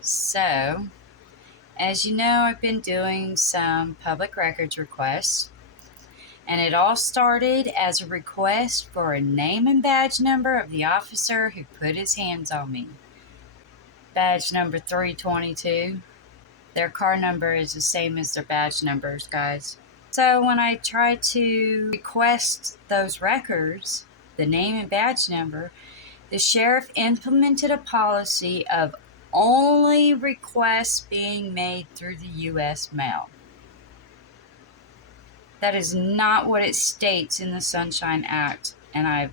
So, as you know, I've been doing some public records requests, and it all started as a request for a name and badge number of the officer who put his hands on me. Badge number 322. Their car number is the same as their badge numbers, guys. So when I tried to request those records, the name and badge number, the sheriff implemented a policy of only requests being made through the U.S. mail. That is not what it states in the Sunshine Act, and I've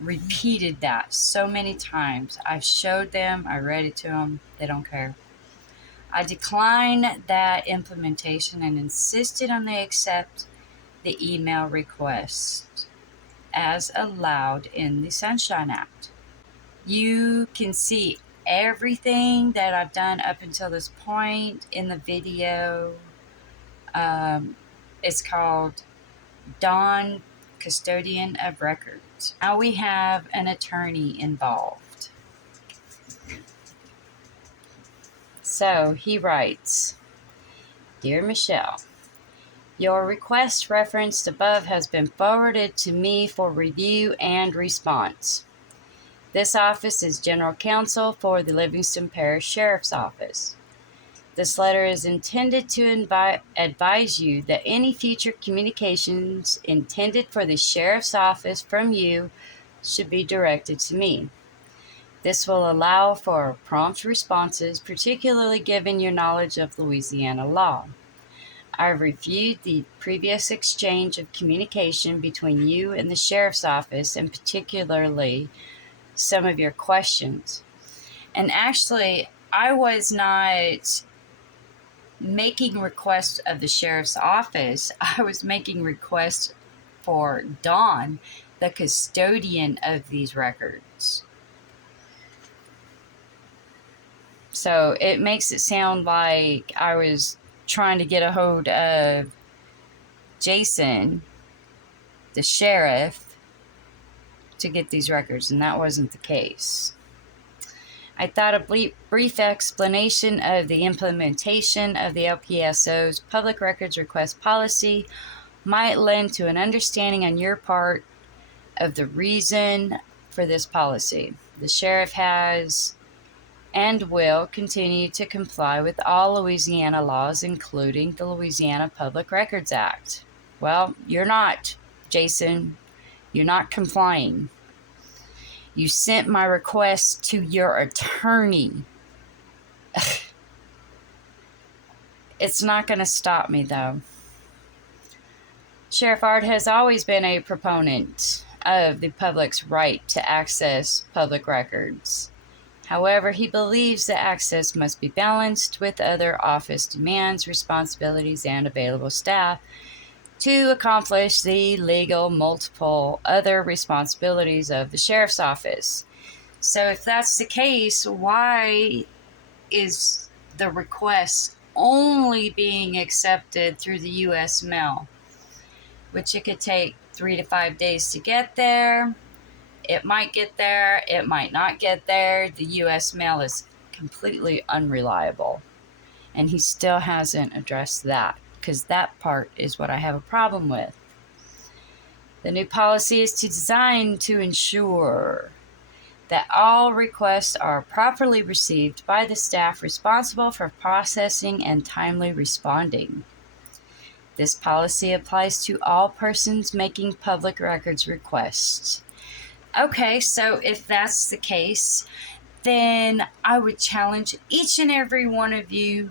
repeated that so many times. I've showed them, I read it to them, they don't care. I declined that implementation and insisted on they accept the email request as allowed in the Sunshine Act. You can see everything that I've done up until this point in the video. It's called Don, Custodian of Records. Now we have an attorney involved. So he writes, Dear Michelle, your request referenced above has been forwarded to me for review and response. This office is General Counsel for the Livingston Parish Sheriff's Office. This letter is intended to advise you that any future communications intended for the Sheriff's Office from you should be directed to me. This will allow for prompt responses, particularly given your knowledge of Louisiana law. I've reviewed the previous exchange of communication between you and the Sheriff's Office, and particularly some of your questions. And actually, I was not making requests of the Sheriff's Office. I was making requests for Don, the custodian of these records. So it makes it sound like I was trying to get a hold of Jason, the sheriff, to get these records, and that wasn't the case. I thought a brief explanation of the implementation of the LPSO's public records request policy might lend to an understanding on your part of the reason for this policy. The sheriff has and will continue to comply with all Louisiana laws, including the Louisiana Public Records Act. Well, you're not, Jason. You're not complying. You sent my request to your attorney. It's not going to stop me, though. Sheriff Ard has always been a proponent of the public's right to access public records. However, he believes that access must be balanced with other office demands, responsibilities, and available staff to accomplish the legal multiple other responsibilities of the Sheriff's Office. So if that's the case, why is the request only being accepted through the U.S. mail, which it could take 3 to 5 days to get there? It might get there, it might not get there. The U.S. mail is completely unreliable. And he still hasn't addressed that, because that part is what I have a problem with. The new policy is designed to ensure that all requests are properly received by the staff responsible for processing and timely responding. This policy applies to all persons making public records requests. Okay, so if that's the case, then I would challenge each and every one of you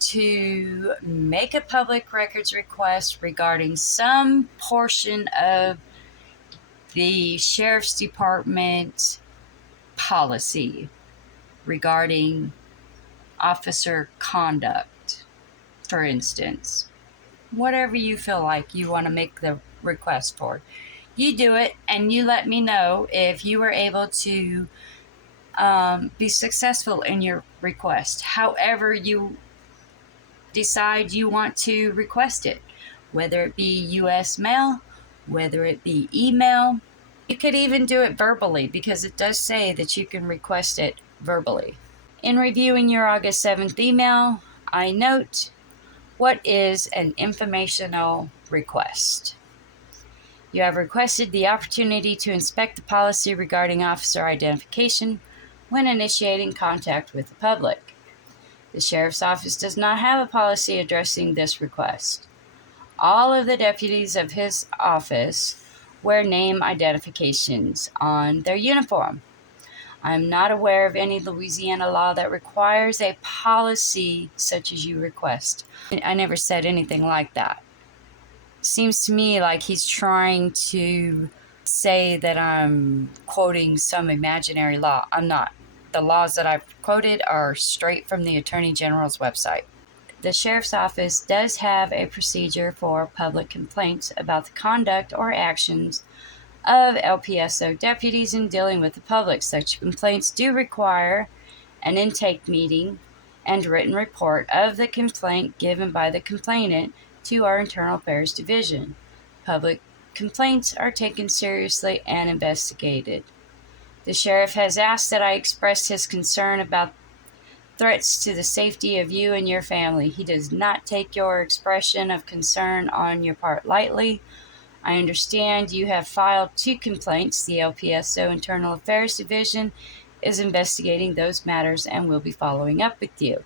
to make a public records request regarding some portion of the Sheriff's Department policy regarding officer conduct, for instance. Whatever you feel like you want to make the request for. You do it, and you let me know if you were able to be successful in your request. However you decide you want to request it, whether it be U.S. mail, whether it be email. You could even do it verbally, because it does say that you can request it verbally. In reviewing your August 7th email, I note what is an informational request. You have requested the opportunity to inspect the policy regarding officer identification when initiating contact with the public. The Sheriff's Office does not have a policy addressing this request. All of the deputies of his office wear name identifications on their uniform. I am not aware of any Louisiana law that requires a policy such as you request. I never said anything like that. Seems to me like he's trying to say that I'm quoting some imaginary law. I'm not. The laws that I've quoted are straight from the Attorney General's website. The Sheriff's Office does have a procedure for public complaints about the conduct or actions of LPSO deputies in dealing with the public. Such complaints do require an intake meeting and written report of the complaint given by the complainant to our Internal Affairs Division. Public complaints are taken seriously and investigated. The sheriff has asked that I express his concern about threats to the safety of you and your family. He does not take your expression of concern on your part lightly. I understand you have filed 2 complaints. The LPSO Internal Affairs Division is investigating those matters and will be following up with you.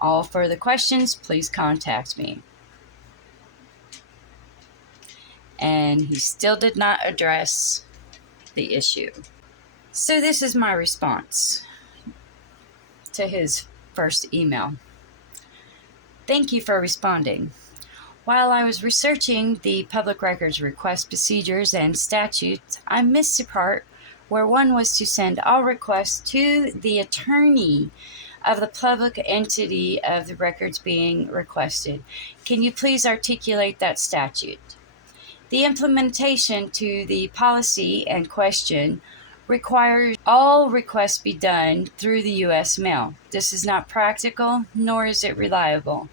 All further questions, please contact me. And he still did not address the issue. So this is my response to his first email. Thank you for responding. While I was researching the public records request procedures and statutes, I missed the part where one was to send all requests to the attorney of the public entity of the records being requested. Can you please articulate that statute? The implementation to the policy and question requires all requests be done through the U.S. mail. This is not practical, nor is it reliable.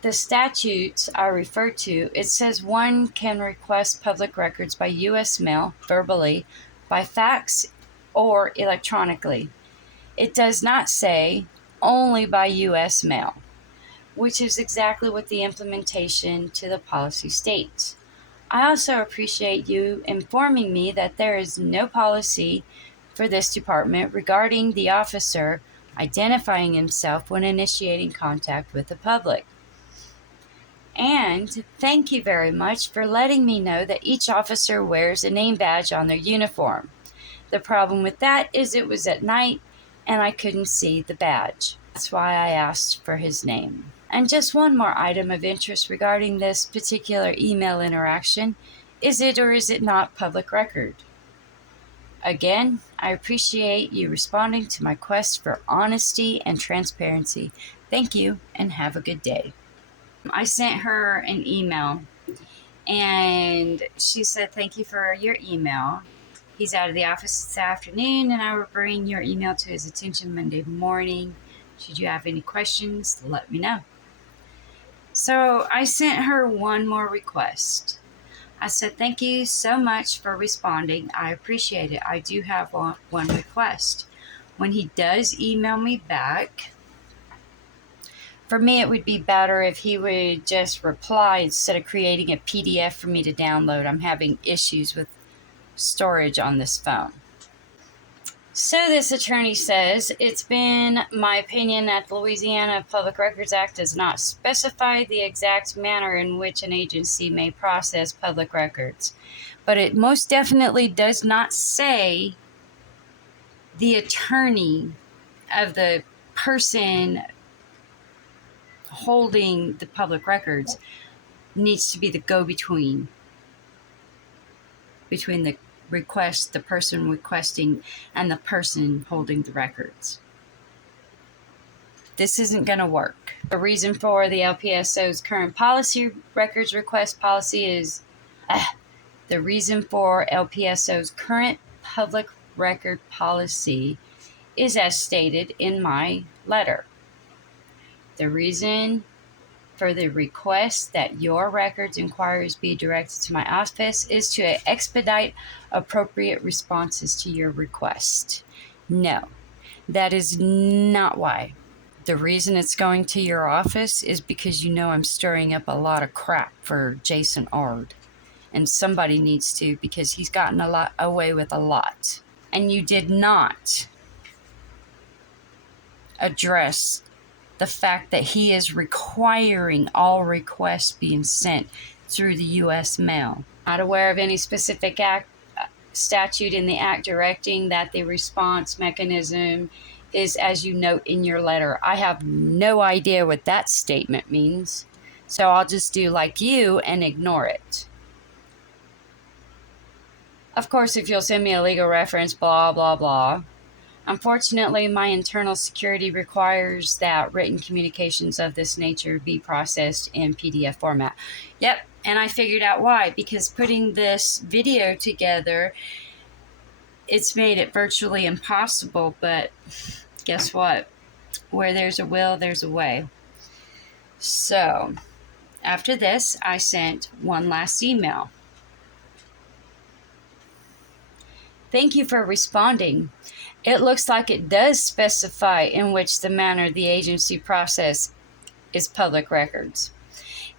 The statutes I refer to, it says one can request public records by U.S. mail, verbally, by fax, or electronically. It does not say only by U.S. mail, which is exactly what the implementation to the policy states. I also appreciate you informing me that there is no policy for this department regarding the officer identifying himself when initiating contact with the public. And thank you very much for letting me know that each officer wears a name badge on their uniform. The problem with that is it was at night and I couldn't see the badge. That's why I asked for his name. And just one more item of interest regarding this particular email interaction. Is it or is it not public record? Again, I appreciate you responding to my quest for honesty and transparency. Thank you and have a good day. I sent her an email and she said, thank you for your email. He's out of the office this afternoon and I will bring your email to his attention Monday morning. Should you have any questions, let me know. So I sent her one more request. I said, thank you so much for responding. I appreciate it. I do have one request. When he does email me back, for me, it would be better if he would just reply instead of creating a PDF for me to download. I'm having issues with storage on this phone. So this attorney says, it's been my opinion that the Louisiana Public Records Act does not specify the exact manner in which an agency may process public records. But it most definitely does not say the attorney of the person holding the public records needs to be the go-between between the request, the person requesting, and the person holding the records. This isn't going to work. The reason for the LPSO's current policy records request policy is the reason for LPSO's current public record policy is as stated in my letter. The reason for the request that your records inquiries be directed to my office is to expedite appropriate responses to your request. No, That is not why. The reason it's going to your office is because you know I'm stirring up a lot of crap for Jason Ard. And somebody needs to, because he's gotten away with a lot. And you did not address the fact that he is requiring all requests being sent through the U.S. mail. Not aware of any specific statute in the act directing that the response mechanism is as you note in your letter. I have no idea what that statement means, so I'll just do like you and ignore it. Of course, if you'll send me a legal reference, blah, blah, blah. Unfortunately, my internal security requires that written communications of this nature be processed in PDF format. Yep, and I figured out why. Because putting this video together, it's made it virtually impossible. But guess what? Where there's a will, there's a way. So, after this, I sent one last email. Thank you for responding. It looks like it does specify in which the manner the agency process is public records.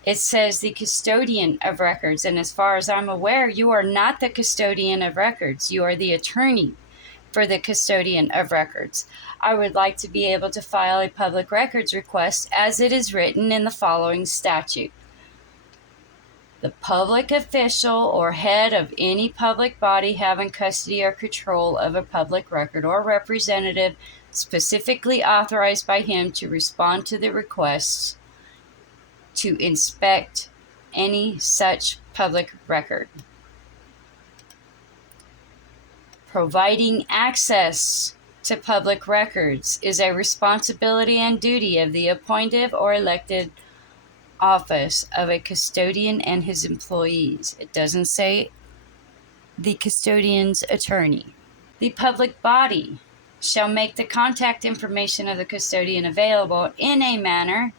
It says the custodian of records, and as far as I'm aware, you are not the custodian of records. You are the attorney for the custodian of records. I would like to be able to file a public records request as it is written in the following statute. The public official or head of any public body having custody or control of a public record or representative specifically authorized by him to respond to the requests to inspect any such public record. Providing access to public records is a responsibility and duty of the appointed or elected office of a custodian and his employees. It doesn't say the custodian's attorney. The public body shall make the contact information of the custodian available in a manner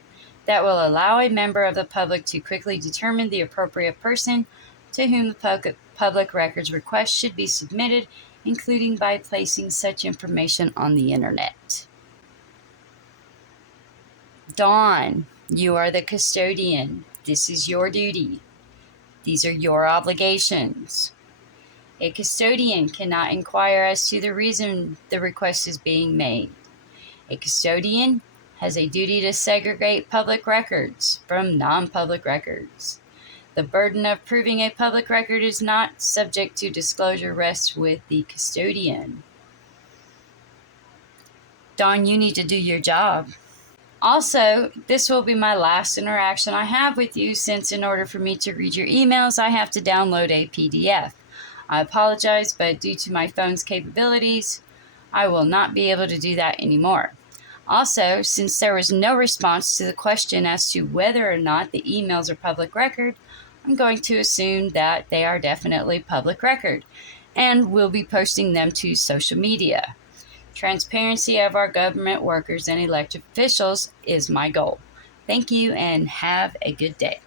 that will allow a member of the public to quickly determine the appropriate person to whom the public records request should be submitted, including by placing such information on the internet. Dawn, you are the custodian. This is your duty. These are your obligations. A custodian cannot inquire as to the reason the request is being made. A custodian has a duty to segregate public records from non-public records. The burden of proving a public record is not subject to disclosure rests with the custodian. Dawn, you need to do your job. Also, this will be my last interaction I have with you, since in order for me to read your emails, I have to download a PDF. I apologize, but due to my phone's capabilities, I will not be able to do that anymore. Also, since there was no response to the question as to whether or not the emails are public record, I'm going to assume that they are definitely public record, and will be posting them to social media. Transparency of our government workers and elected officials is my goal. Thank you and have a good day.